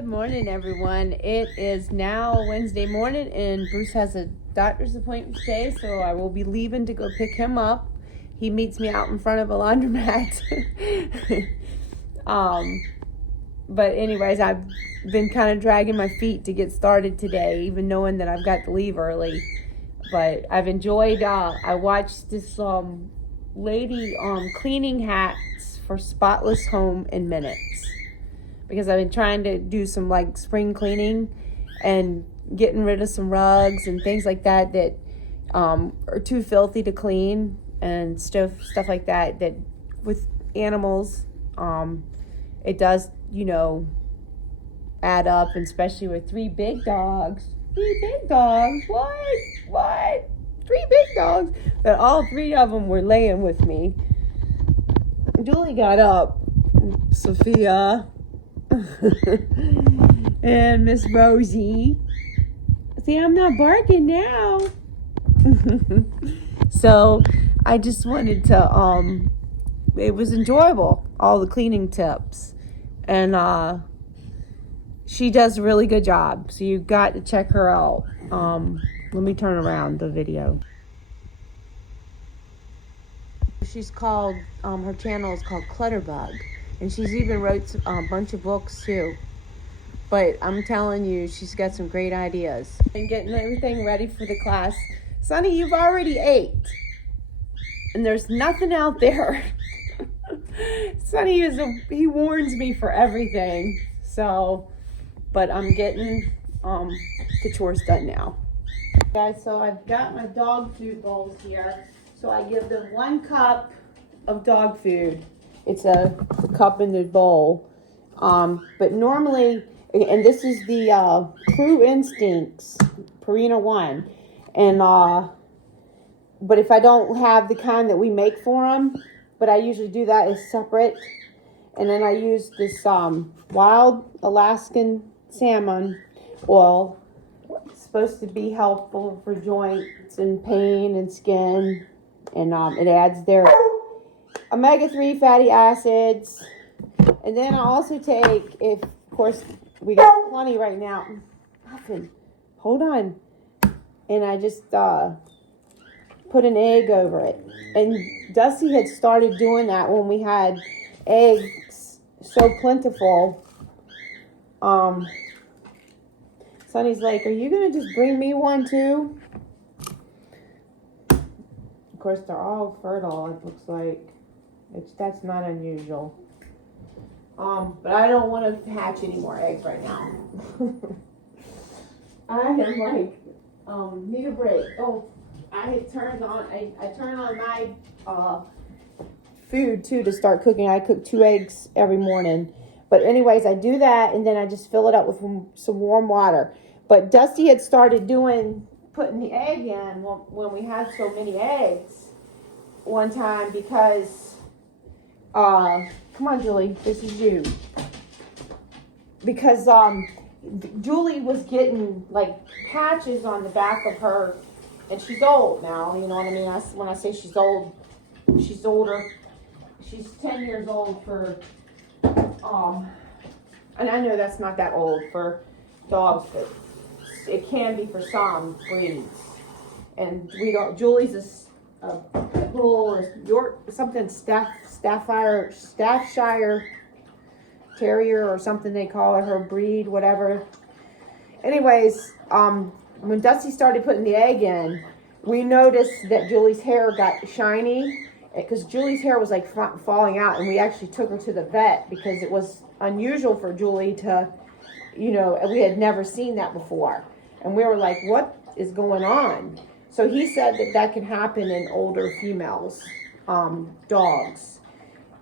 Good morning, everyone. It is now Wednesday morning, and Bruce has a doctor's appointment today, so I will be leaving to go pick him up. He meets me out in front of a laundromat. But anyways, I've been kind of dragging my feet to get started today, even knowing that I've got to leave early. But I've enjoyed, I watched this lady cleaning hats for Spotless Home in minutes. Because I've been trying to do some like spring cleaning and getting rid of some rugs and things like that that are too filthy to clean and stuff like that with animals it does, add up, and especially with three big dogs. What? Three big dogs. But all three of them were laying with me. Julie got up. Sophia. And Miss Rosie. See, I'm not barking now. So I just wanted to it was enjoyable, all the cleaning tips, and she does a really good job, so you've got to check her out. Let me turn around the video. She's called her channel is called Clutterbug. And she's even wrote a bunch of books too. But I'm telling you, she's got some great ideas. And getting everything ready for the class. Sonny, you've already ate. And there's nothing out there. Sonny he warns me for everything. So, but I'm getting the chores done now. Guys, so I've got my dog food bowls here. So I give them 1 cup of dog food. It's a cup in the bowl. But normally, and this is the Crew Instincts Purina 1. And, but if I don't have the kind that we make for them, but I usually do that as separate. And then I use this wild Alaskan salmon oil. It's supposed to be helpful for joints and pain and skin. And it adds their omega-3 fatty acids. And then I also take, of course, we got plenty right now. Muffin, hold on. And I just put an egg over it. And Dusty had started doing that when we had eggs so plentiful. Sonny's like, are you going to just bring me one too? Of course, they're all fertile, it looks like. That's not unusual. But I don't want to hatch any more eggs right now. I am like, need a break. Oh, I turned on my food too to start cooking. I cook 2 eggs every morning. But anyways, I do that and then I just fill it up with some warm water. But Dusty had started putting the egg in when we had so many eggs one time because come on, Julie, this is you. Because Julie was getting like patches on the back of her, and she's old now, you know what I mean? When I say she's old, she's older. She's 10 years old for, and I know that's not that old for dogs, but it can be for some breeds. And Julie's a bull, York, something Staffshire Terrier or something they call it, her breed, whatever. Anyways, when Dusty started putting the egg in, we noticed that Julie's hair got shiny because Julie's hair was like falling out, and we actually took her to the vet because it was unusual for Julie to, we had never seen that before. And we were like, what is going on? So he said that can happen in older females, dogs.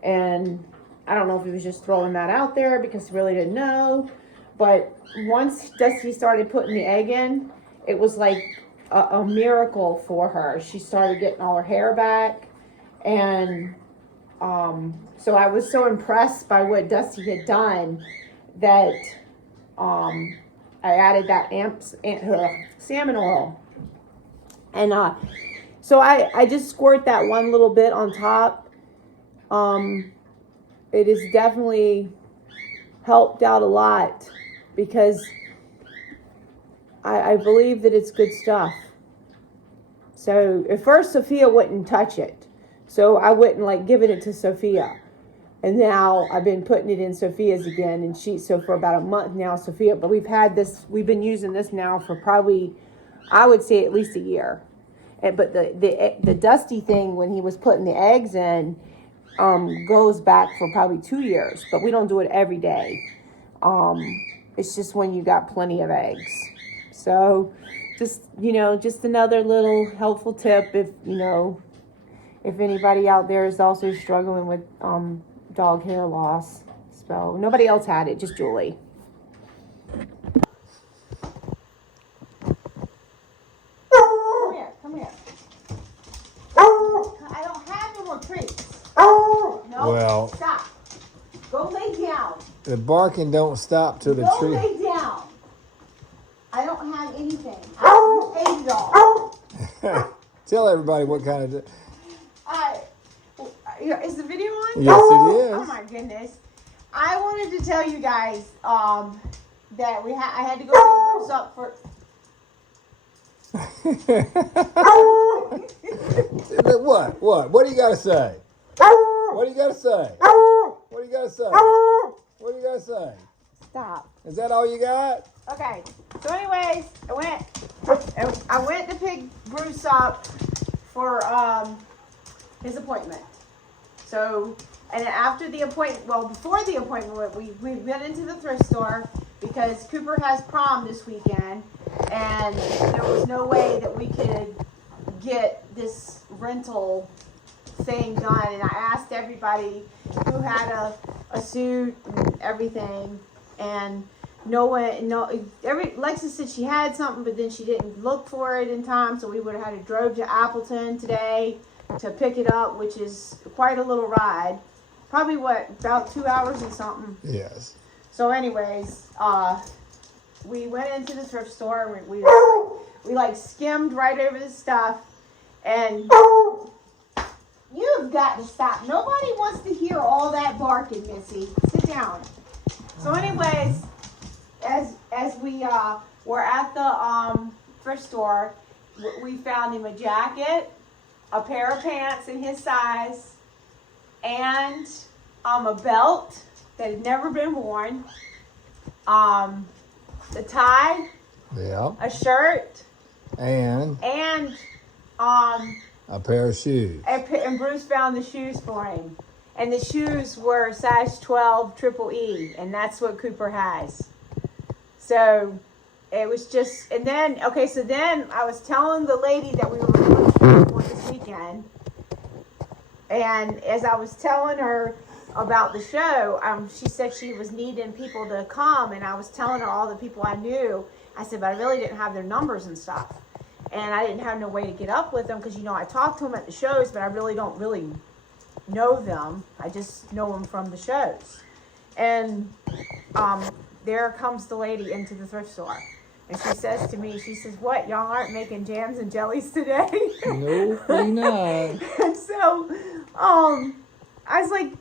And I don't know if he was just throwing that out there because he really didn't know. But once Dusty started putting the egg in, it was like a miracle for her. She started getting all her hair back. And so I was so impressed by what Dusty had done that I added that salmon oil. And so I just squirt that one little bit on top. It has definitely helped out a lot because I believe that it's good stuff. So at first Sophia wouldn't touch it. So I wouldn't like giving it to Sophia. And now I've been putting it in Sophia's again. And so for about a month now, Sophia, but we've been using this now for probably, I would say at least a year. But the dusty thing when he was putting the eggs in goes back for probably 2 years. But we don't do it every day. It's just when you got plenty of eggs. So just another little helpful tip if anybody out there is also struggling with dog hair loss. So nobody else had it, just Julie. Come here. I don't have any more treats. No, Well, stop. Go lay down. the barking don't stop till the Go tree. lay down. I don't have anything. You ate it all. Tell everybody what kind of. Is the video on? Yes, it is. Oh my goodness! I wanted to tell you guys that I had to go pick Bruce up for. What? What do you got to say? What do you got to say? What do you got to say? What do you got to say? Stop. Is that all you got? Okay. So, anyways, I went to pick Bruce up for his appointment. So, and after the appointment, before the appointment, we went into the thrift store because Cooper has prom this weekend, and there was no way that we could get this rental thing done. And I asked everybody who had a suit and everything, and Lexi said she had something, but then she didn't look for it in time, so we would have had to drove to Appleton today to pick it up, which is quite a little ride. Probably about 2 hours and something. Yes. So anyways, we went into the thrift store and we skimmed right over the stuff, and you've got to stop. Nobody wants to hear all that barking, Missy. Sit down. So anyways, as we were at the thrift store, we found him a jacket, a pair of pants in his size, and a belt that had never been worn, the tie, Yeah. a shirt, And a pair of shoes. and Bruce found the shoes for him. And the shoes were size 12 triple E, and that's what Cooper has. So it was just, and then I was telling the lady that we were going to for this weekend, and as I was telling her about the show, she said she was needing people to come, and I was telling her all the people I knew. I said, but I really didn't have their numbers and stuff, and I didn't have no way to get up with them because I talked to them at the shows, but I really don't know them. I just know them from the shows. And there comes the lady into the thrift store, and she says to me, she says, what, y'all aren't making jams and jellies today? No, we not. And so I was like,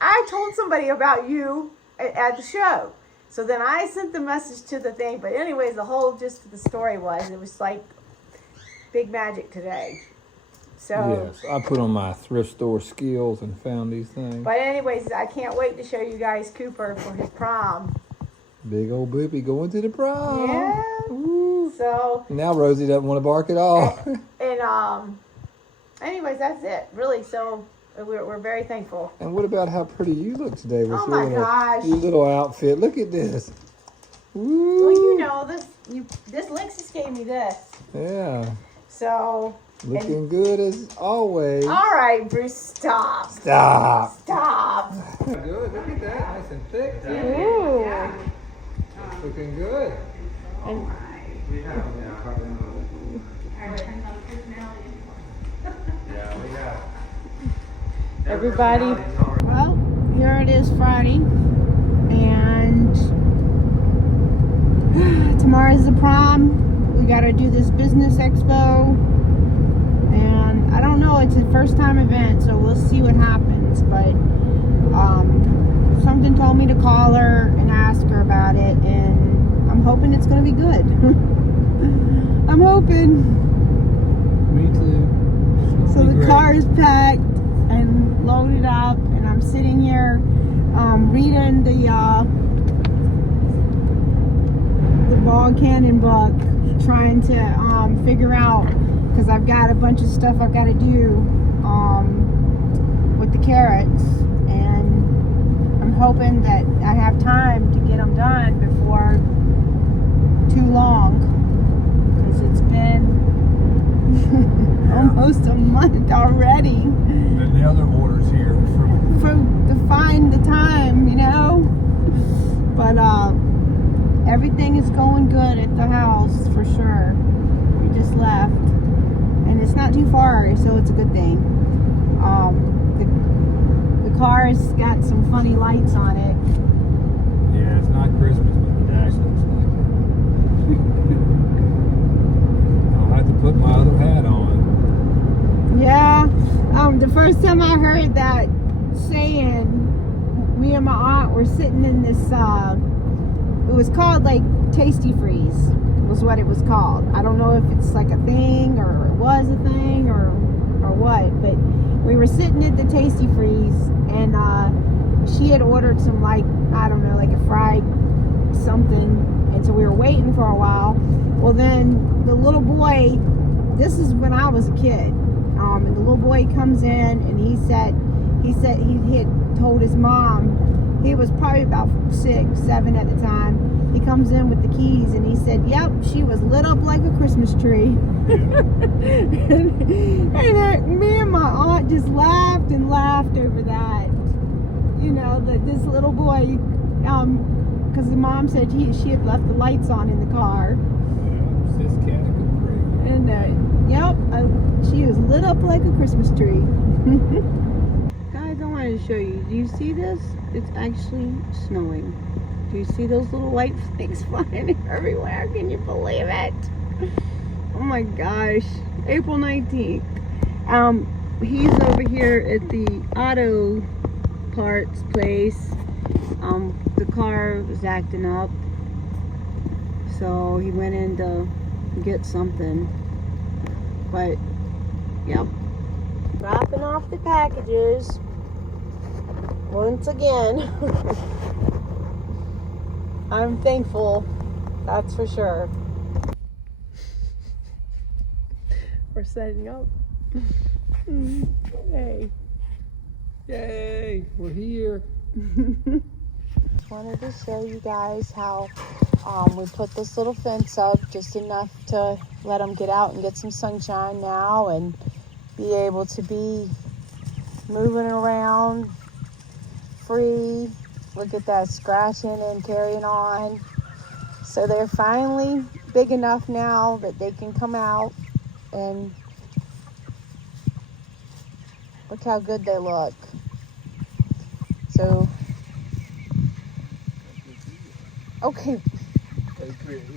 I told somebody about you at the show. So then I sent the message to the thing, but anyways, the whole gist of the story was it was like big magic today. So Yes, I put on my thrift store skills and found these things. but anyways, I can't wait to show you guys Cooper for his prom. Big old boopy going to the prom. Yeah. Ooh. So Now Rosie doesn't want to bark at all. and anyways, that's it. Really, so we're very thankful. And what about how pretty you look today with Oh your my gosh. your little outfit? Look at this. Ooh. Well, you know this Lexus gave me this. Yeah. So Looking good as always. all right, Bruce, stop. Stop. Stop. Good. Look at that. Nice and thick. Ooh. Looking good. And everybody, well, here it is Friday, and tomorrow's the prom. We got to do this business expo, and I don't know, it's a first time event, so we'll see what happens, but something told me to call her and ask her about it, and it's gonna be good. I'm hoping. Me too. So the car is packed and loaded up, and I'm sitting here reading the Bog Canyon book, trying to figure out, because I've got a bunch of stuff I've got to do with the carrots, and I'm hoping that I have time to get them done before too long, because it's been almost a month already. And the other orders here To find the time, you know. But everything is going good at the house for sure. We just left, and it's not too far, so it's a good thing. The car's got some funny lights on it. Yeah, it's not Christmas, but the dash looks like it. I'll have to put my other hat on. Yeah. The first time I heard that saying, me and my aunt were sitting in this, it was called like Tasty Freeze, was what it was called. I don't know if it's like a thing, or it was a thing, or what, but we were sitting at the Tasty Freeze, and she had ordered some, like, I don't know, like a fried something, and so we were waiting for a while. Well, then the little boy, this is when I was a kid, and the little boy comes in, and he said he had told his mom, he was probably about 6, 7 at the time. He comes in with the keys, and he said, "Yep, she was lit up like a Christmas tree." and me and my aunt just laughed and laughed over that. You know, that this little boy, because the mom said she had left the lights on in the car. Yeah, sis cat could And she was lit up like a Christmas tree. Guys, I wanted to show you. Do you see this? It's actually snowing. Do you see those little white things flying everywhere? Can you believe it? Oh my gosh. April 19th. He's over here at the auto parts place. The car was acting up, so he went in to get something. But yep, dropping off the packages once again. I'm thankful, that's for sure. We're setting up. Hey. Yay, we're here. Just wanted to show you guys how we put this little fence up just enough to let them get out and get some sunshine now and be able to be moving around free. Look at that, scratching and carrying on. So they're finally big enough now that they can come out, and look how good they look. So, okay.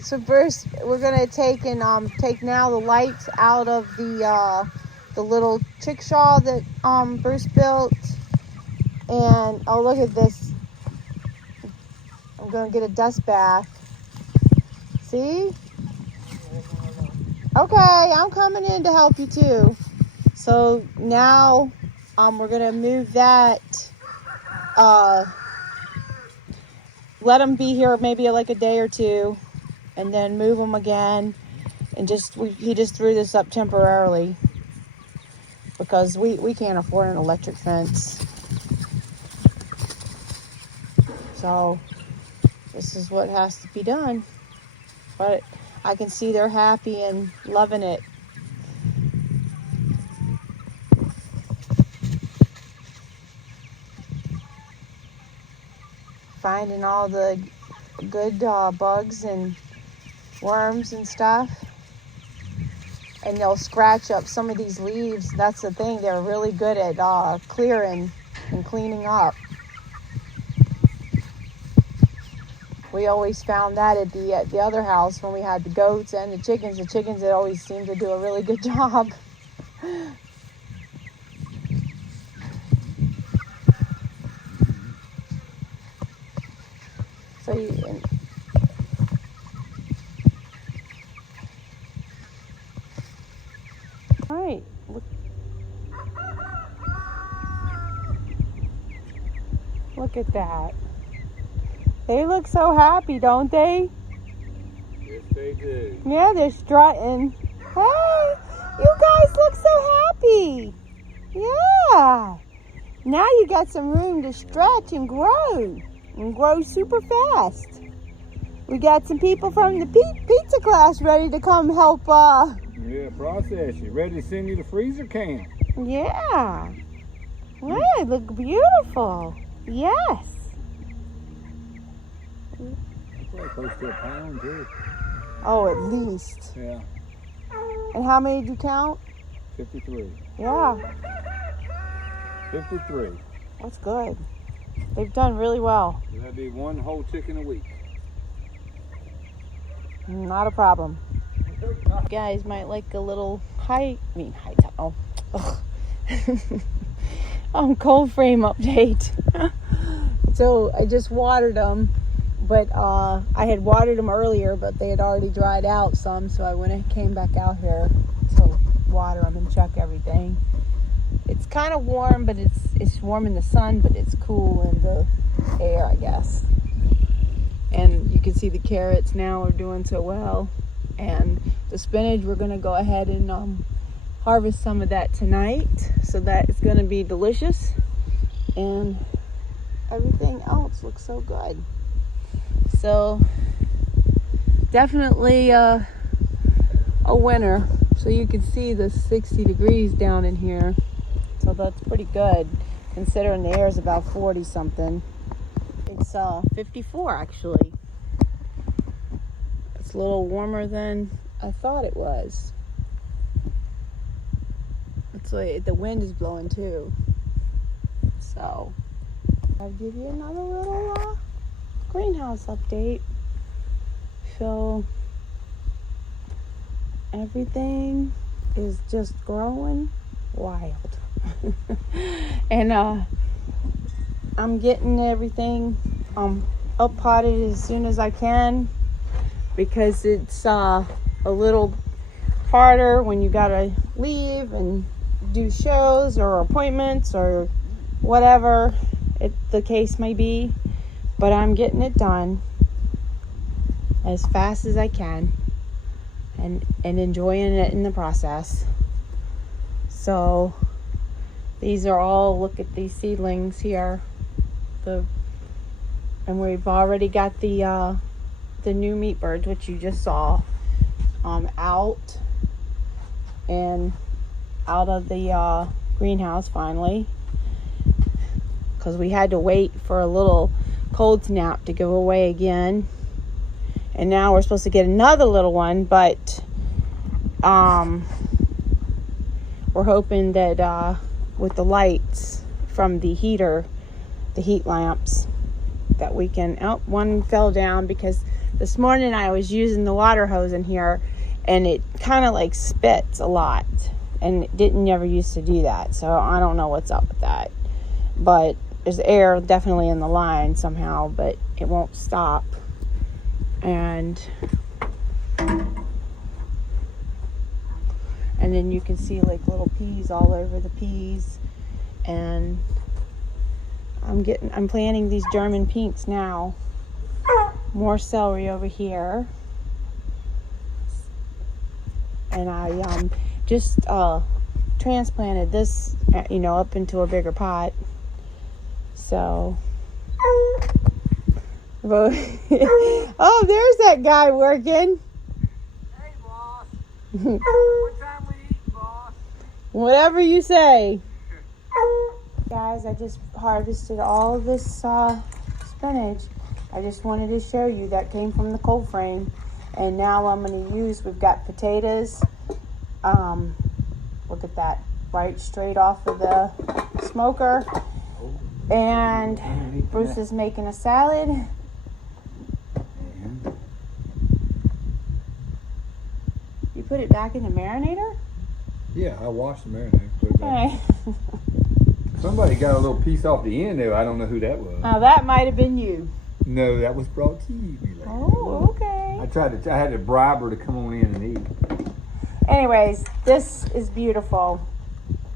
So first, we're gonna take now the lights out of the little chickshaw that Bruce built, and oh, look at this. I'm gonna get a dust bath. See? Okay, I'm coming in to help you too. So now we're gonna move that. Let them be here maybe like a day or two, and then move them again. And he just threw this up temporarily because we can't afford an electric fence. So this is what has to be done. But I can see they're happy and loving it. Finding all the good bugs and worms and stuff. And they'll scratch up some of these leaves. That's the thing, they're really good at clearing and cleaning up. We always found that at the other house when we had the goats and the chickens. The chickens had always seemed to do a really good job. So Look at that. They look so happy, don't they? Yes, they do. Yeah, they're strutting. Hey, you guys look so happy. Yeah. Now you got some room to stretch and grow super fast. We got some people from the pizza class ready to come help. Yeah, process you. Ready to send you the freezer can. Yeah. Hey, they look beautiful. Yes. Probably close to a pound, too. Oh, at least. Yeah, And how many did you count? 53. Yeah, 53. that's good. They've done really well. That'd be one whole chicken a week. Not a problem. You guys might like a little high tunnel. Cold frame update. So I just watered them, but I had watered them earlier, but they had already dried out some, so I came back out here to water them and check everything. It's kind of warm, but it's warm in the sun, but it's cool in the air, I guess. And you can see the carrots now are doing so well. And the spinach, we're going to go ahead and harvest some of that tonight. So that is going to be delicious. And everything else looks so good. So definitely a winter. So you can see the 60 degrees down in here. So that's pretty good considering the air is about 40 something. It's 54 actually. It's a little warmer than I thought it was. It's like the wind is blowing too. So I'll give you another little greenhouse update. So everything is just growing wild. And I'm getting everything up potted as soon as I can, because it's a little harder when you gotta leave and do shows or appointments or whatever the case may be. But I'm getting it done as fast as I can and enjoying it in the process. So these are all, look at these seedlings here. And we've already got the new meat birds, which you just saw, out and out of the greenhouse finally, because we had to wait for a little cold snap to go away again. And now we're supposed to get another little one, but we're hoping that with the lights from the heater, the heat lamps, that we can, one fell down because this morning I was using the water hose in here and it kind of like spits a lot, and it never used to do that. So I don't know what's up with that, but there's air definitely in the line somehow, but it won't stop. And then you can see like little peas all over the peas. And I'm planting these German pinks now. More celery over here. And I just transplanted this, up into a bigger pot. So, oh, there's that guy working. Hey, boss. What time we eat, boss? Whatever you say. Guys, I just harvested all of this spinach. I just wanted to show you that came from the cold frame. And now I'm going to we've got potatoes. Look at that, right straight off of the smoker. And Bruce is making a salad. You put it back in the marinator? Yeah, I washed the marinade. Put it back. Okay. Somebody got a little piece off the end there. I don't know who that was. Now that might have been you. No, that was brought to you. Oh, okay. I had to bribe her to come on in and eat. Anyways, this is beautiful.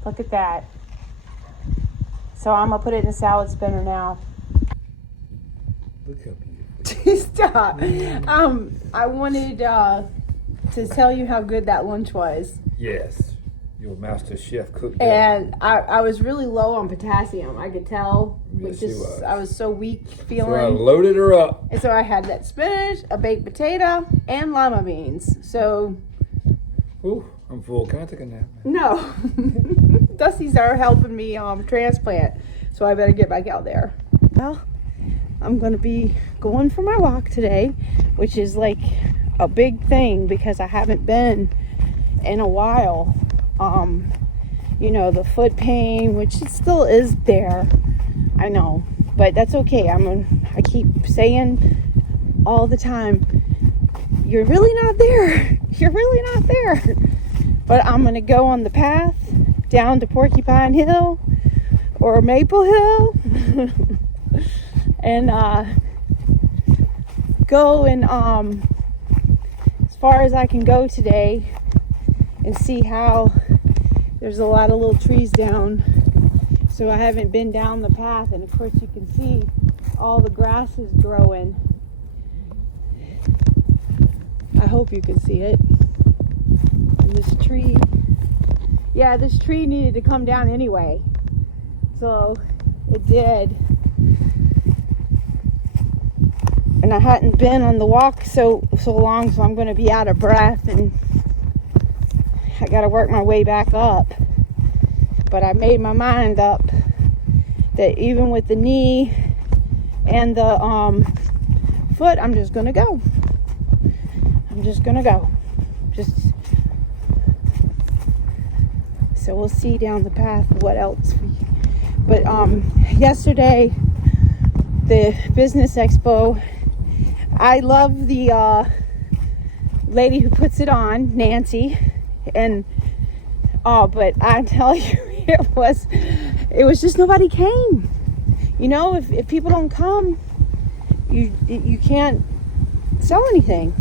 Look at that. So I'm gonna put it in the salad spinner now. Look how beautiful. Stop. I wanted to tell you how good that lunch was. Yes. Your master chef cooked that. And I was really low on potassium. I could tell. Yes, she was. I was so weak So I feeling. loaded her up. And so I had that spinach, a baked potato, and lima beans. So, Ooh, I'm full. Can I take a nap? no. Dusty's are helping me transplant. So I better get back out there. Well, I'm going to be going for my walk today, which is like a big thing because I haven't been in a while. You know, the foot pain, which it still is there. I know, but that's okay. I keep saying all the time, you're really not there. You're really not there. But I'm going to go on the path down to Porcupine Hill or Maple Hill and go and as far as I can go today and see how there's a lot of little trees down. So I haven't been down the path, and of course you can see all the grass is growing. I hope you can see it. And this tree, yeah, this tree needed to come down anyway. So it did. And I hadn't been on the walk so long, so I'm going to be out of breath, and I got to work my way back up. But I made my mind up that even with the knee and the foot, I'm just going to go. I'm just going to go. So we'll see down the path what else. But yesterday, the business expo, I love the lady who puts it on, Nancy, and but I tell you, it was just nobody came. You know, if people don't come, you can't sell anything,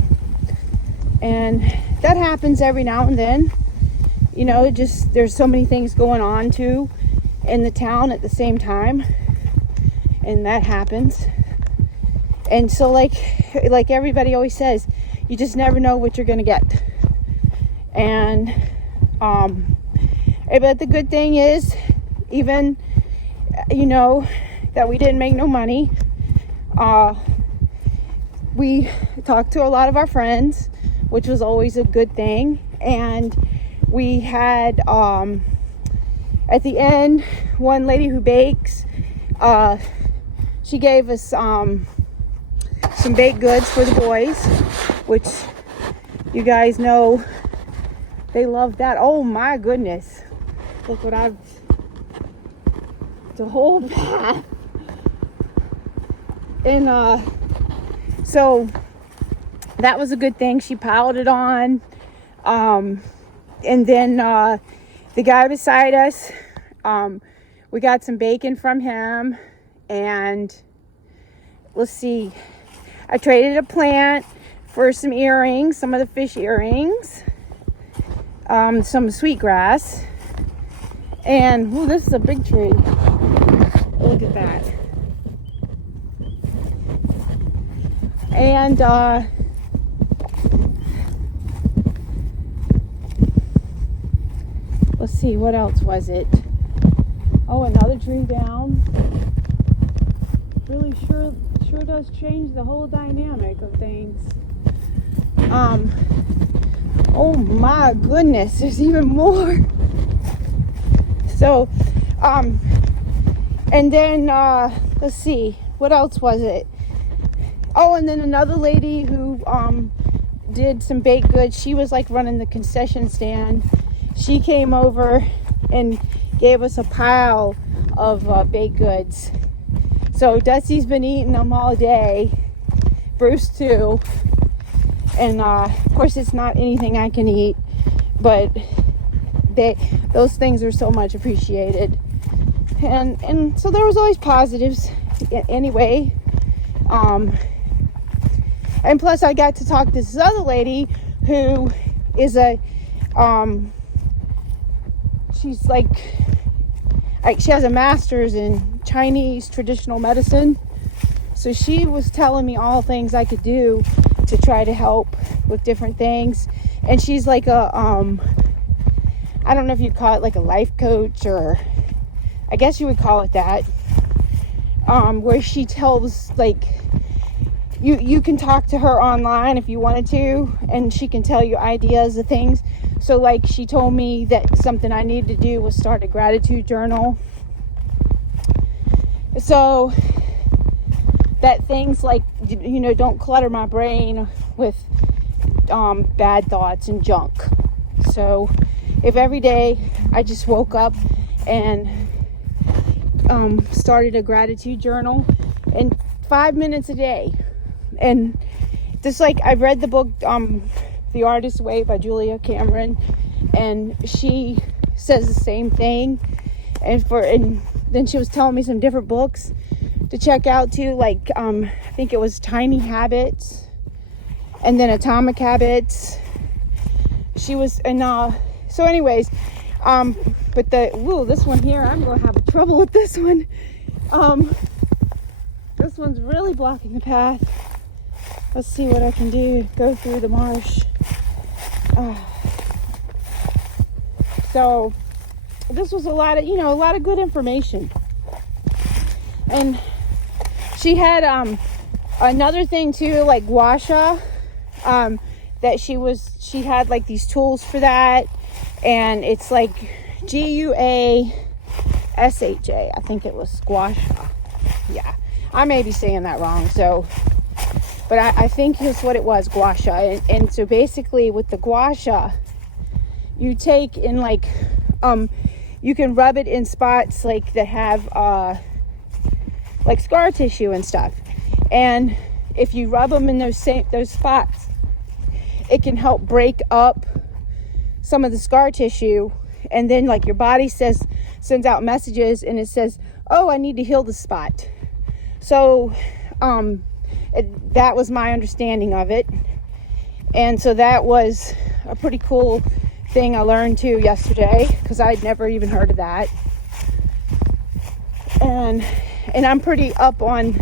and that happens every now and then. You know, just there's so many things going on too in the town at the same time, and that happens. And so like everybody always says, you just never know what you're gonna get. And but the good thing is, even, you know, that we didn't make no money. We talked to a lot of our friends, which was always a good thing. And we had, at the end, one lady who bakes, she gave us some baked goods for the boys, which you guys know they love that. Oh my goodness. Look what the whole path. And so that was a good thing. She piled it on. And then the guy beside us, we got some bacon from him. And let's see, I traded a plant for some earrings, some of the fish earrings, some sweetgrass. And ooh, this is a big tree. Look at that. And let's see, what else was it? Oh, another tree down. Really sure does change the whole dynamic of things. Oh my goodness, there's even more. So, and then, let's see, what else was it? Oh, and then another lady who, did some baked goods. She was like running the concession stand. She came over and gave us a pile of baked goods. So Dusty's been eating them all day. Bruce too. And, of course it's not anything I can eat, but those things are so much appreciated. And so there was always positives anyway. And plus I got to talk to this other lady who is she's like she has a master's in Chinese traditional medicine. So she was telling me all things I could do to try to help with different things. And she's like a, I don't know if you'd call it like a life coach, or I guess you would call it that. Where she tells, like, you can talk to her online if you wanted to, and she can tell you ideas of things. So like she told me that something I needed to do was start a gratitude journal. So that things like, you know, don't clutter my brain with bad thoughts and junk. So if every day I just woke up and started a gratitude journal, and 5 minutes a day, and just like I've read the book The Artist's Way by Julia Cameron, and she says the same thing, and then she was telling me some different books to check out too, like I think it was Tiny Habits and then Atomic Habits. She was, and so anyways, but this one here, I'm gonna have trouble with this one. This one's really blocking the path. Let's see what I can do. Go through the marsh. So this was a lot of good information. And she had another thing too, like gua sha, that she had like these tools for that, and it's like GUASHA. I think it was gua sha. Yeah, I may be saying that wrong. So, but I think that's what it was, gua sha. And so basically with the gua sha, you take in like you can rub it in spots like that have like scar tissue and stuff, and if you rub them in those spots, it can help break up some of the scar tissue, and then like your body sends out messages, and it says, oh, I need to heal the spot. So that was my understanding of it, and so that was a pretty cool thing I learned too yesterday, because I'd never even heard of that. And I'm pretty up on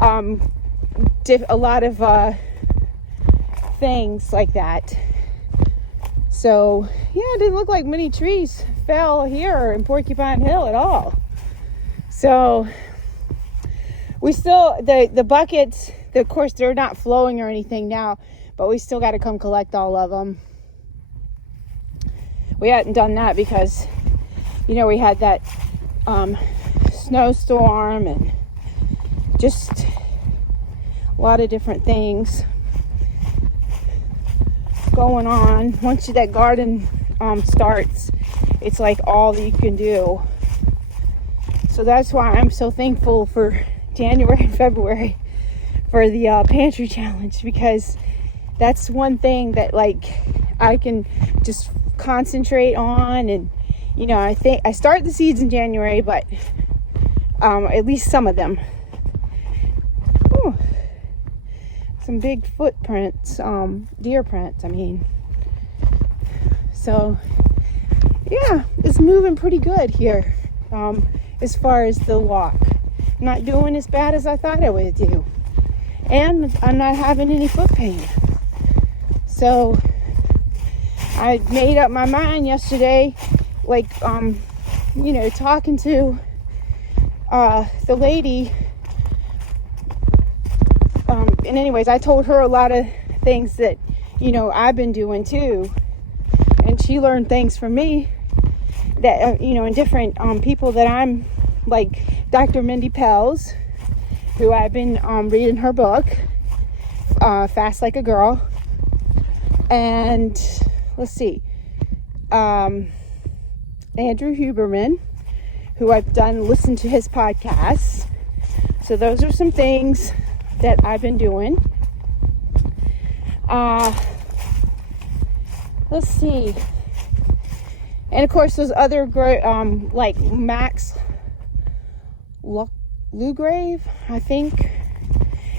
a lot of things like that. So yeah, it didn't look like many trees fell here in Porcupine Hill at all. So we still, the buckets, of course they're not flowing or anything now, but we still got to come collect all of them. We hadn't done that because, you know, we had that snowstorm and just a lot of different things going on. Once that garden starts, it's like all that you can do. So that's why I'm so thankful for January and February for the pantry challenge, because that's one thing that like I can just concentrate on. And you know, I think I start the seeds in January, but at least some of them. Ooh, some big footprints, deer prints, I mean. So yeah, it's moving pretty good here, as far as the walk. I'm not doing as bad as I thought I would do, and I'm not having any foot pain. So I made up my mind yesterday, like, you know, talking to the lady, and anyways, I told her a lot of things that, you know, I've been doing too, and she learned things from me that, you know, and different people that I'm, like Dr. Mindy Pelz, who I've been reading her book, Fast Like a Girl, and let's see, Andrew Huberman, who I've listened to his podcasts. So those are some things that I've been doing. Let's see, and of course those other great, like Max Lugrave, I think.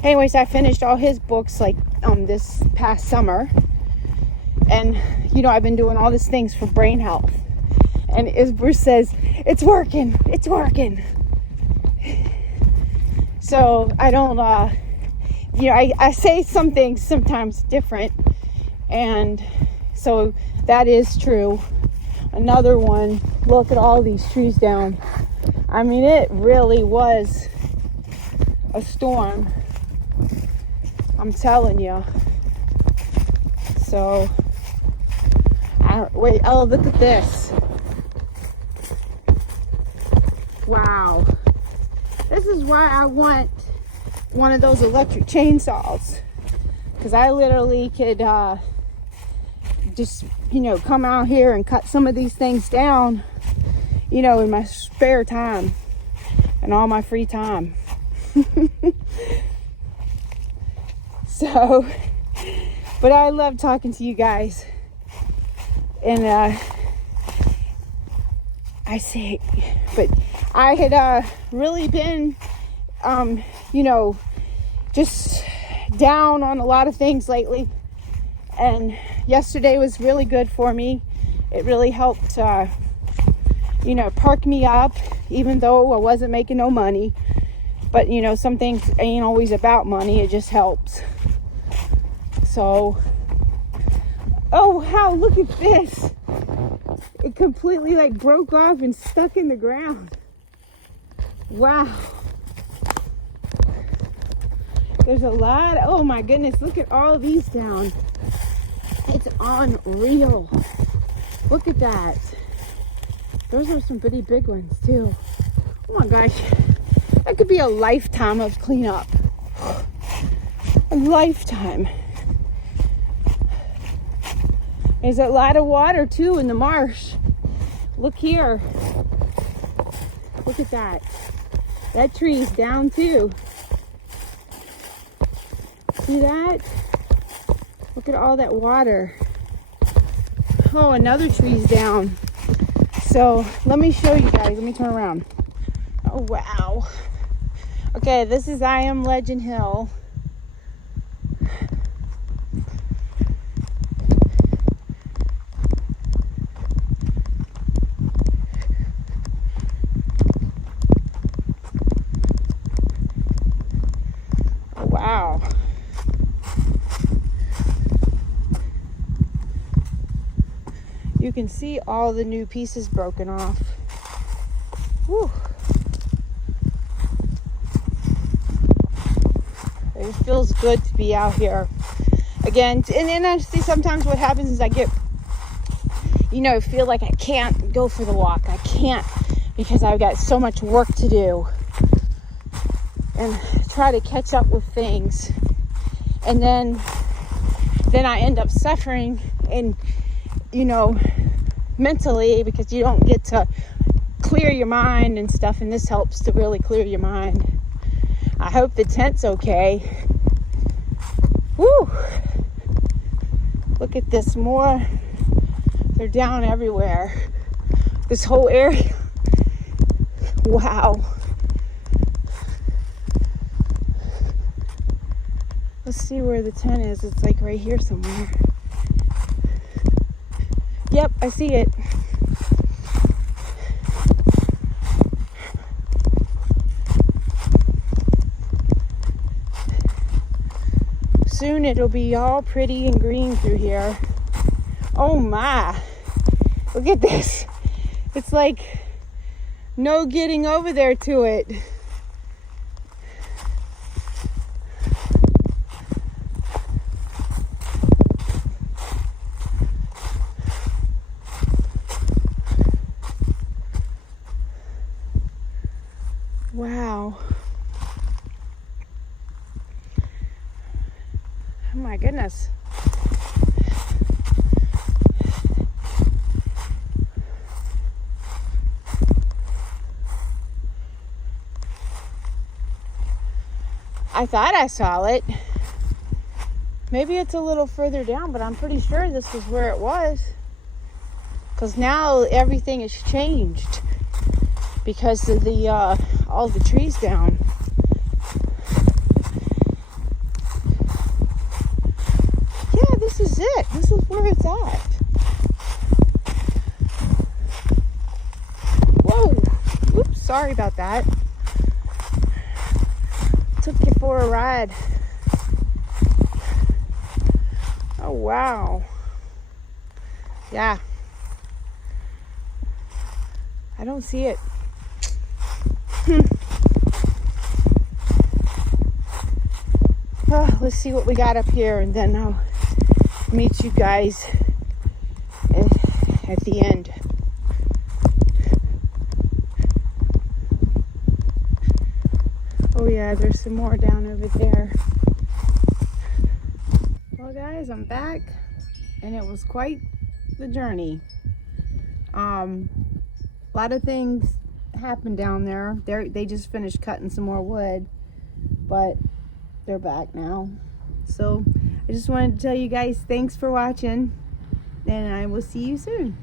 Anyways, I finished all his books like this past summer, and you know, I've been doing all these things for brain health, and as Bruce says, it's working. So I don't, you know, I say some things sometimes different. And so that is true. Another one, look at all these trees down. I mean, it really was a storm. I'm telling you. So, wait, oh, look at this. Wow. This is why I want one of those electric chainsaws. Because I literally could just, you know, come out here and cut some of these things down, you know, in my spare time and all my free time. So, but I love talking to you guys. And I say, but I had really been, you know, just down on a lot of things lately. And yesterday was really good for me. It really helped, you know, perk me up, even though I wasn't making no money. But, you know, some things ain't always about money. It just helps. So, oh, wow, look at this. It completely, like, broke off and stuck in the ground. Wow. There's a lot. Oh, my goodness. Look at all these down. It's unreal. Look at that. Those are some pretty big ones, too. Oh, my gosh. That could be a lifetime of cleanup. A lifetime. There's a lot of water too in the marsh. Look here. Look at that. That tree's down too. See that? Look at all that water. Oh, another tree's down. So let me show you guys. Let me turn around. Oh, wow. Okay, this is I Am Legend Hill. Wow. You can see all the new pieces broken off. Whew. It feels good to be out here again. And then I see sometimes what happens is I get, you know, feel like I can't go for the walk. I can't because I've got so much work to do. And try to catch up with things. And then I end up suffering and, you know, mentally, because you don't get to clear your mind and stuff, and this helps to really clear your mind. I hope the tent's okay. Woo! Look at this, more. They're down everywhere. This whole area. Wow. Let's see where the tent is. It's like right here somewhere. Yep, I see it. Soon it'll be all pretty and green through here. Oh my. Look at this. It's like no getting over there to it. Wow. Oh my goodness. I thought I saw it. Maybe it's a little further down, but I'm pretty sure this is where it was. Because now everything has changed because of the all the trees down. Yeah, this is it. This is where it's at. Whoa. Oops, sorry about that. for a ride. Oh, wow. Yeah. I don't see it. Oh, let's see what we got up here, and then I'll meet you guys at the end. Oh yeah, there's some more down over there. Well guys, I'm back, and it was quite the journey. A lot of things happened down there. They just finished cutting some more wood, but they're back now. So I just wanted to tell you guys thanks for watching, and I will see you soon.